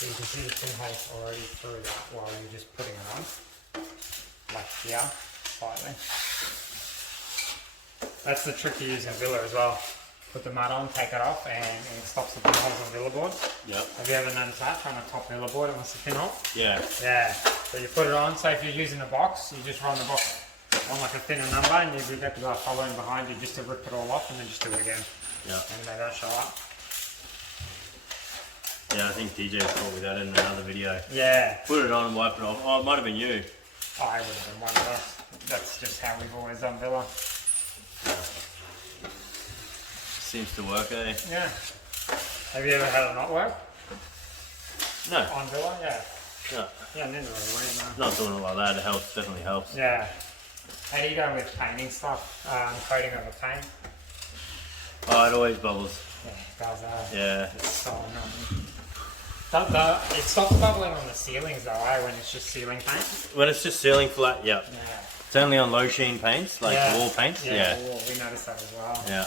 So you can see the pinholes already through that while you're just putting it on. Like here, slightly. That's the trick to using Villa as well. Put the mud on, take it off, and it stops the pinholes on Villa board. Yep. Have you ever noticed that on a top Villa board? It wants to pinhole? Yeah. Yeah. So you put it on, so if you're using a box, you just run the box on like a thinner number, and you get the guy following behind you just to rip it all off, and then just do it again. Yeah. And they don't show up. Yeah, I think DJ taught me that in another video. Yeah. Put it on and wipe it off. Oh, it might have been you. Oh, I would have been one of us. That's just how we've always done Villa. Seems to work, eh? Yeah. Have you ever had it not work? No. On Villa? Yeah. No. Yeah, neither really, Not doing it like that. It helps. Definitely helps. Yeah. How do you go with painting stuff? Coating over paint? Oh, it always bubbles. Yeah, it does. Yeah. It's so annoying. It stops bubbling on the ceilings though, when it's just ceiling paint. When it's just ceiling flat, yep. Yeah. It's only on low sheen paints, like wall paints. Yeah. Wall. We noticed that as well. Yeah.